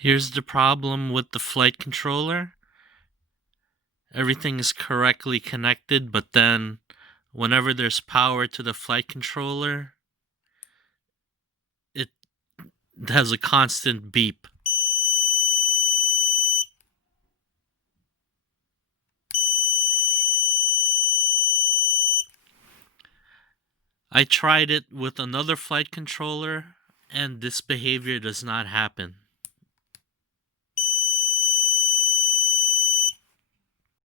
Here's the problem with the flight controller. Everything is correctly connected, but then whenever there's power to the flight controller, it has a constant beep. I tried it with another flight controller, and this behavior does not happen.